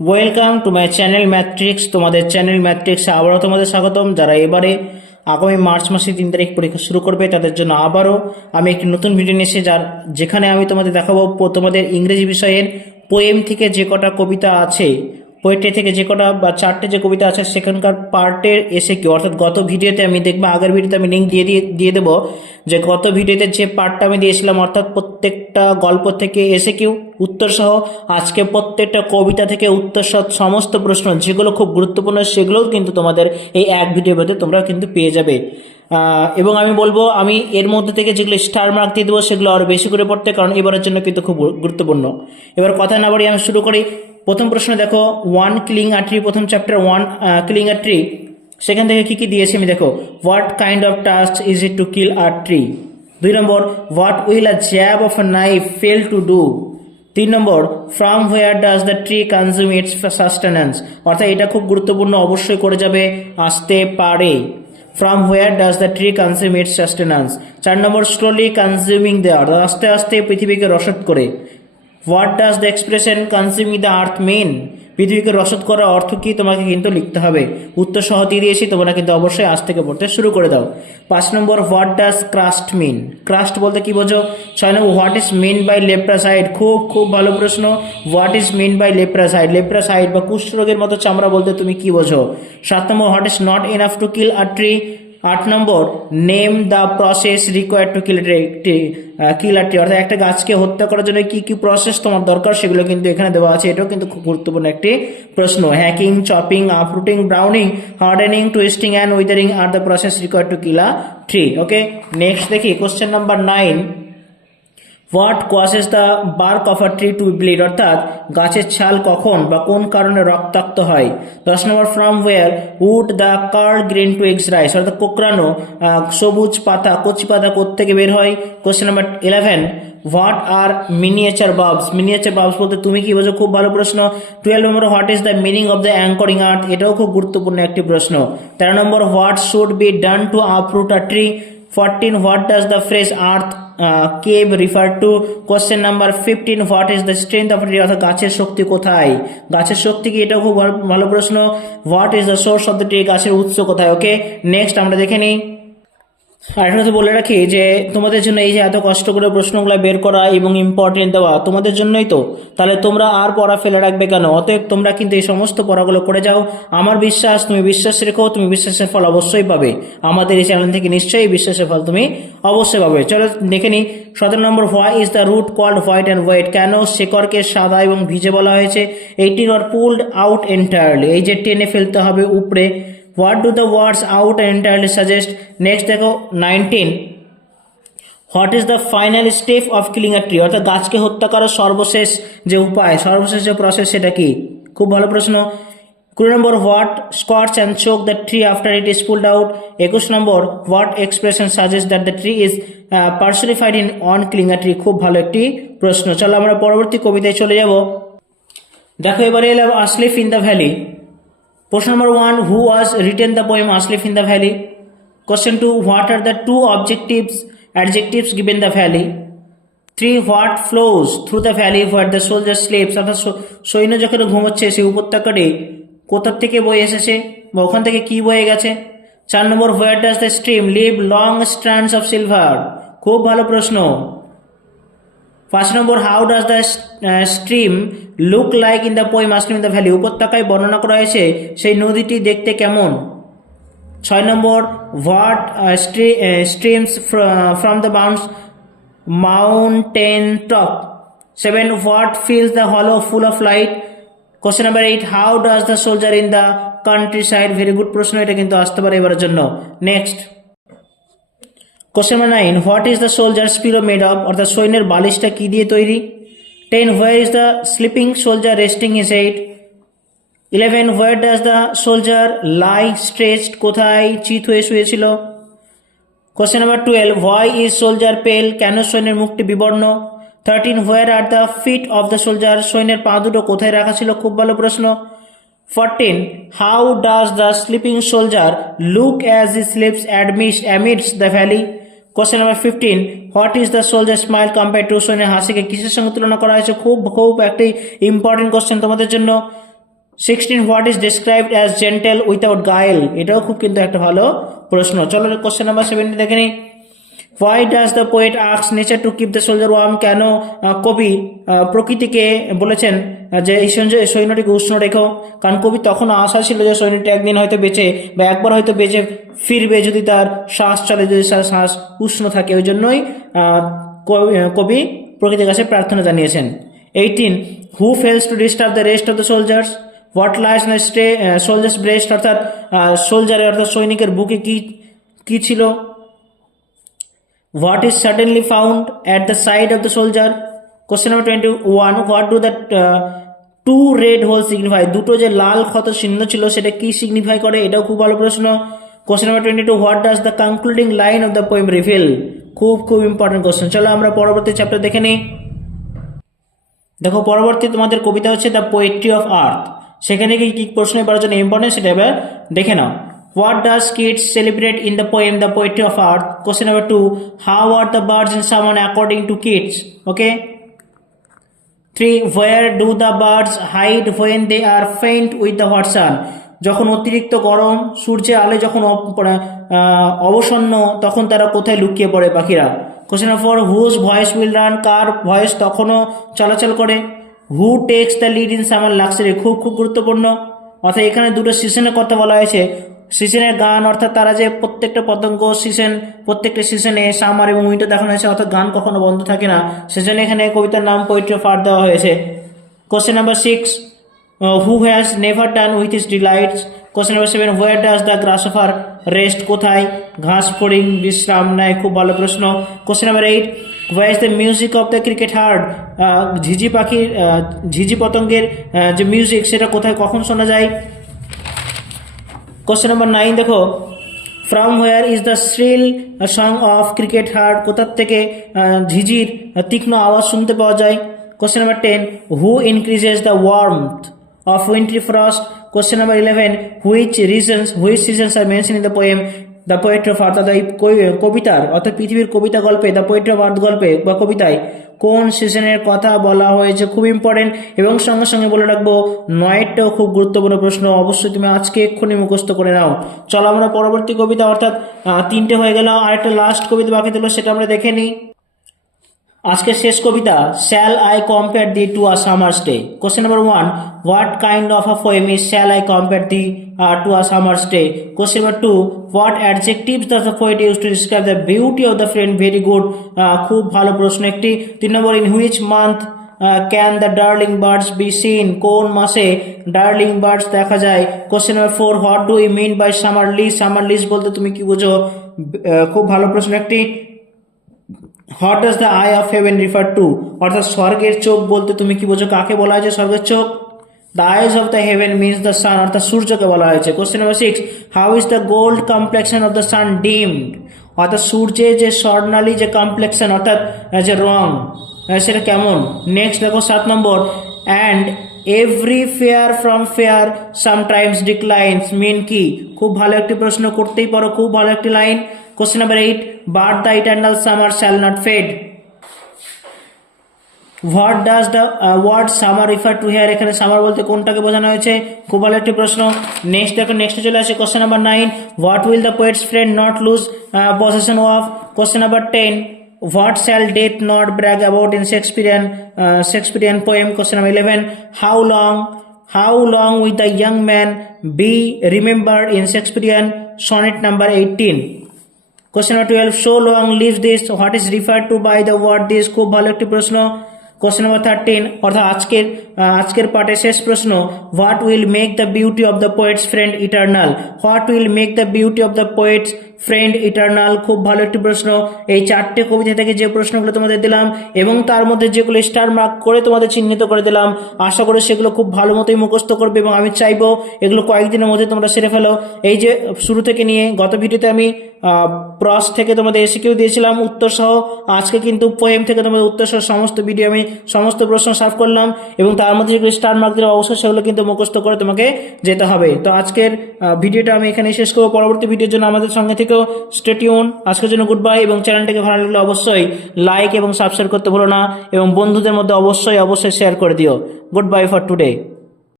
Welcome to my channel matrix. তোমাদের channel ম্যাট্রিক্সে আবারও তোমাদের স্বাগতম। যারা এবারে আগামী মার্চ মাসে 3 তারিখ পরীক্ষা শুরু করবে তাদের জন্য আবারও আমি একটি নতুন ভিডিও নিয়ে এসেছি, যেখানে আমি তোমাদের দেখাবো তোমাদের ইংরেজি বিষয়ের পোয়েম থেকে যে কটা কবিতা আছে, পোয়েট্রি থেকে যে কটা বা 4টে যে কবিতা আছে সেখানকার পার্টের এসে কি, অর্থাৎ গত ভিডিওতে আমি দেখবো, আগের ভিডিওতে আমি লিঙ্ক দিয়ে দেবো যে গত ভিডিওতে যে পার্টটা আমি দিয়েছিলাম, অর্থাৎ প্রত্যেকটা গল্প থেকে এসে কিউ উত্তর সহ আজকে প্রত্যেকটা কবিতা থেকে উত্তর সহ সমস্ত প্রশ্ন যেগুলো খুব গুরুত্বপূর্ণ সেগুলোও কিন্তু তোমাদের এই এক ভিডিওর মধ্যে তোমরা কিন্তু পেয়ে যাবে। এবং আমি বলবো আমি এর মধ্যে থেকে যেগুলো স্টার মার্ক দিয়ে দেবো সেগুলো আরও বেশি করে পড়তে, কারণ এবারের জন্য কিন্তু খুব গুরুত্বপূর্ণ। এবার কথা না বাড়ি আমি শুরু করি। প্রথম প্রশ্ন দেখো, ওয়ান কিলিং আ ট্রি, প্রথম chapter one killing a tree, সেখান থেকে কি কি দিয়েছে আমি দেখো। What kind of task is it to kill a tree. 2 number, what will a jab of a knife fail to do. 3 number, from where does the tree consume its sustenance. অর্থাৎ এটা খুব গুরুত্বপূর্ণ, অবশ্যই করে যাবে, আসতে পারে। From where does the tree consume its সাস্টেন্যান্স। 4 number, slowly consuming the earth, আস্তে আস্তে পৃথিবীকে রসদ করে। What does the expression consuming the earth mean. পৃথিবীকে রসদ করার অর্থ কি তোমাকে কিন্তু লিখতে হবে। উত্তর সহ দিয়ে দিয়েছি, তোমরা কিন্তু অবশ্যই আজ থেকে পড়তে শুরু করে দাও। 5 number, what does crust mean. Crust বলতে কি বোঝো। 6 number, what is mean by leprous hide. খুব খুব ভালো প্রশ্ন। What is mean by leprous hide. Leprous hide বা কুষ্ঠরোগের মতো চামড়া বলতে তুমি কি বোঝো। 7 number, what is not enough to kill a tree. 8 number, name the process required to kill a tree. অর্থাৎ একটা গাছকে হত্যা করার জন্য কি কি প্রসেস তোমার দরকার সেগুলো কিন্তু এখানে দেওয়া আছে। এটাও কিন্তু খুব গুরুত্বপূর্ণ একটি প্রশ্ন। Hacking, chopping, uprooting, browning, hardening, twisting and withering are the process required to kill a tree. Okay, next দেখি question number 9। What causes the bark of a tree to bleed. অর্থাৎ গাছের ছাল কখন বা কোন কারণে রক্তাক্ত হয়। 10 number, from where would the curled green twigs rise. অর্থাৎ কোকড়ানো সবুজ পাতা, কচি পাতা কোত্থেকে বের হয়। Question number 11, what are miniature bulbs. Miniature bulbs বলতে তুমি কি বোঝো, খুব ভালো প্রশ্ন। 12 number, what is the meaning of the anchoring earth. এটাও খুব গুরুত্বপূর্ণ একটি প্রশ্ন। 13 number, what should be done to uproot a tree. 14, what does the phrase earth cave refer to? Question number 15, what is the strength of a tree? অর্থাৎ গাছের শক্তি কোথায়। গাছের শক্তি কি, এটাও খুব ভালো প্রশ্ন। What is the source of the tree. গাছের উৎস কোথায়। ওকে, নেক্সট আমরা দেখে নিই। আর এটা বলে রাখি যে তোমাদের জন্য এই যে এত কষ্ট করে প্রশ্নগুলো বের করা এবং ইম্পর্টেন্ট দেওয়া তোমাদের জন্যই তো, তাহলে তোমরা আর পড়া ফেলে রাখবে কেন। অতএব তোমরা কিন্তু এই সমস্ত পড়াগুলো করে যাও। আমার বিশ্বাস, তুমি বিশ্বাস রেখো, তুমি বিশ্বাসের ফল অবশ্যই পাবে। আমাদের এই চ্যানেল থেকে নিশ্চয়ই বিশ্বাসের ফল তুমি অবশ্যই পাবে। চলো দেখে নিই। 17 number, why is the root called white and wet. কেন শেকড়কে সাদা এবং ভিজে বলা হয়েছে। 18, অর পুলড আউট এন্টায়ারলি, এই যে টেনে ফেলতে হবে উপরে। What do the words out and entirely suggest? Next দেখো 19, what is the final step of killing a tree? অর্থাৎ গাছকে হত্যা করার সর্বশেষ যে উপায়, সর্বশেষ যে প্রসেস সেটা কি। খুব ভালো প্রশ্ন। 20 number, what scorch and choke the tree after it is pulled out. 21 number, what expression suggest that the tree is personified in on killing a tree. খুব ভালো একটি প্রশ্ন। চলো আমরা পরবর্তী কবিতায় চলে যাব। দেখো এবারে এলাম asleep in the valley. Question number 1, who was written the poem Asleep in the Valley? Question 2, what are the two adjectives given the valley? 3, what flows through the valley where the soldier sleeps? অর্থাৎ সৈন্য যখন ঘুমোচ্ছে সেই উপত্যকাটি কোথার থেকে বয়ে এসেছে বা ওখান থেকে কি বয়ে গেছে। 4 নম্বর, where does the stream leave long strands of silver? খুব ভালো প্রশ্ন। 5 number, how does the stream look like in the poem asleep in the valley. উপত্যকায় বর্ণনা করা হয়েছে সেই নদীটি দেখতে কেমন। 6 number, what streams from the mountain top. 7, what fills the hollow full of light. Question number 8, how does the soldier in the country side. Very good প্রশ্ন, এটা কিন্তু আসতে পারে এবারের জন্য। Next question number 9, what is the soldiers pillow made of. অর্থাৎ সৈন্যের বালিশটা কি দিয়ে তৈরি। 10, where is the sleeping soldier resting his head. 11, where does the soldier lie stretched. কোথায় চিত হয়ে শুয়েছিল। Question number 12, why is soldier pale. কেন সৈন্যের মুখটি বিবর্ণ। 13, where are the feet of the soldier. সৈন্যের পা দুটো কোথায় রাখা ছিল। খুব ভালো প্রশ্ন। 14, how does the sleeping soldier look as he slips অ্যামিডস the valley. Question number 15, what is the soldier smile compare to. সৈন্যের হাসিকে কিসের সঙ্গে তুলনা করা হয়েছে। খুব খুব একটি ইম্পর্টেন্ট কোশ্চেন তোমাদের জন্য। 16 what is described as gentle without guile, এটাও খুব কিন্তু একটা ভালো প্রশ্ন। চলো কোশ্চেন নাম্বার 17 দেখে নিই। Why does the poet ask nature to keep the soldier warm, কেন কবি প্রকৃতিকে বলেছেন যে এই সৈন্যটিকে উষ্ণ রেখো? কারণ কবি তখন আশা ছিল যে সৈন্যটি একদিন হয়তো বেঁচে বা একবার হয়তো বেঁচে ফিরবে যদি তার শ্বাস চলে, যদি তার শ্বাস উষ্ণ থাকে, ওই জন্যই কবি প্রকৃতির কাছে প্রার্থনা জানিয়েছেন। 18 who fails to disturb the rest of the soldiers, what lies না স্টে সোলজার্স ব্রেস্ট, অর্থাৎ সোলজারের অর্থাৎ সৈনিকের বুকে কি ছিল? What is suddenly found at the side of the soldier? Question number 21. What do the two red holes signify? দুটো যে লাল ক্ষত চিহ্ন ছিল সেটা কি সিগনিফাই করে? এটাও খুব ভালো প্রশ্ন। Question number 22. What does the concluding line of the poem reveal? খুব ইম্পর্টেন্ট কোশ্চেন। চলো আমরা পরবর্তী চ্যাপ্টার দেখে নিই। দেখো পরবর্তী তোমাদের কবিতা হচ্ছে দ্য পোয়েট্রি অফ আর্থ। সেখানে কি প্রশ্ন এবার জন্য ইম্পর্টেন্ট সেটা এবার দেখে নাও। What does Keats celebrate in the poem The Poetry of Earth? Question number 2. How are the birds in summer according to Keats? Okay. 3. Where do the birds hide when they are faint with the hot sun? যখন অতিরিক্ত গরম সূর্যের আলো যখন অবসন্ন তখন তারা কোথায় লুকিয়ে পড়ে পাখিরা? Question number 4. Whose voice will run? Car voice তখনও চলাচল করে? Who takes the lead in summer luxury? খুব গুরুত্বপূর্ণ। অর্থাৎ এখানে দুটো সিজনের কথা বলা হয়েছে। সিজনের গান অর্থাৎ তারা যে প্রত্যেকটা পতঙ্গ প্রত্যেকটা সিজনে সামার এবং উইন্টার দেখানো হয়েছে, অর্থাৎ গান কখনো বন্ধ থাকে না, সেজন্য এখানে কবিতার নাম পোয়েট্রি অফ আর্থ দেওয়া হয়েছে। Question number 6. Who has never done with his delights? Question number 7. Where does the গ্রাসহপার rest? কোথায় ঘাস ফড়িং বিশ্রাম নেয়? খুব ভালো প্রশ্ন। Question number 8. Where is the music of the cricket hard? ঝিঝি পাখির ঝিঝি পতঙ্গের যে মিউজিক সেটা কোথায় কখন শোনা যায়? কোশ্চেন নাম্বার 9 দেখো, from where is the shrill song of cricket heard? কোথার থেকে ঝিঝির তীক্ষ্ণ আওয়াজ শুনতে পাওয়া যায়? Question number 10. Who increases the warmth of wintry frost? Question number 11. Which seasons are mention in the poem the poetry of earth? এই কবিতার অর্থাৎ পৃথিবীর কবিতা গল্পে দ্য পোয়েট্রি অফ আর্থ গল্পে বা কবিতায় কোন সিজনের কথা বলা হয়েছে? খুব ইম্পর্টেন্ট। এবং সঙ্গে সঙ্গে বলে রাখবো 9টাও খুব গুরুত্বপূর্ণ প্রশ্ন, অবশ্যই তুমি আজকে এক্ষুনি মুখস্থ করে নাও। চলো আমরা পরবর্তী কবিতা অর্থাৎ 3টে হয়ে গেল, আরেকটা লাস্ট কবিতা বাকি দিল সেটা আমরা দেখে নিই। আজকের শেষ কবিতা shall I compare thee to a summer's day? Question number 1. What kind of a poem is shall I compare thee to a summer's day? Question number 2. What adjectives does the poet use to describe the beauty of the friend? Very good, খুব ভালো প্রশ্ন একটি। 3 number. In which month can the darling birds be seen? কোন মাসে darling birds দেখা যায়? Question number 4. What do you mean by summer lease? Summer lease বলতে তুমি কি বুঝো? খুব ভালো প্রশ্ন একটি। What does the eye of heaven refer to? অর্থাৎ স্বর্গের চোখ বলতে তুমি কি বোঝো? কাকে বলা হয়েছে স্বর্গের চোখ? The eyes of the haven means the sun, অর্থাৎ সূর্যকে বলা হয়েছে। Question number 6. How is the gold complexion of the sun deemed? অর্থাৎ সূর্যের যে স্বর্ণালী যে কমপ্লেকশন অর্থাৎ যে রং সেটা কেমন? নেক্সট দেখো 7 number. And every fair from fair sometimes declines mean কি? খুব ভালো একটি প্রশ্ন, করতেই পারো, খুব ভালো একটি line. Question number 8. But the eternal summer shall not fade? What does the word summer refer to here? এখানে সামার বলতে কোনটাকে বোঝানো হয়েছে? খুব ভালো একটি প্রশ্ন। নেক্সট দেখো, নেক্সটে চলে আসে question number 9. What will the poet's friend not lose possession of? Question number 10. What shall death not brag about in Shakespearean poem? Question number 11. How long will the young man be remembered in Shakespearean sonnet number 18? Question number 12. So long lives this, what is refer to by the word this? খুব ভালো একটি প্রশ্ন। Question number 13 অর্থাৎ আজকের পার্টের শেষ প্রশ্ন. What will make the beauty of the poet's friend eternal? What will make the beauty of the poet's friend eternal? খুব ভালো একটি প্রশ্ন। এই 4টে কবিতা থেকে যে প্রশ্নগুলো তোমাদের দিলাম এবং তার মধ্যে যেগুলো স্টার মার্ক করে তোমাদের চিহ্নিত করে দিলাম, আশা করি সেগুলো খুব ভালো মতোই মুখস্থ করবে এবং আমি চাইবো এগুলো কয়েকদিনের মধ্যে তোমরা সেরে ফেলো। এই যে শুরু থেকে নিয়ে গত ভিডিওতে আমি প্রস থেকে তোমাদের এসিকিউ দিয়েছিলাম উত্তর সহ, আজকে কিন্তু পোয়েম থেকে তোমাদের উত্তর সহ সমস্ত ভিডিও আমি সমস্ত প্রশ্ন সার্ভ করলাম এবং তার মধ্যে যেগুলো স্টার মার্ক দিলাম অবশ্যই সেগুলো কিন্তু মুখস্থ করে তোমাকে যেতে হবে। তো আজকের ভিডিওটা আমি এখানে শেষ করবো। পরবর্তী ভিডিওর জন্য আমাদের সঙ্গে থেকেও স্টে টিউন। আজকের জন্য গুড বাই, এবং চ্যানেলটাকে ভালো লাগলে অবশ্যই লাইক এবং সাবস্ক্রাইব করতে ভুলো না এবং বন্ধুদের মধ্যে অবশ্যই শেয়ার করে দিও। Good bye for today.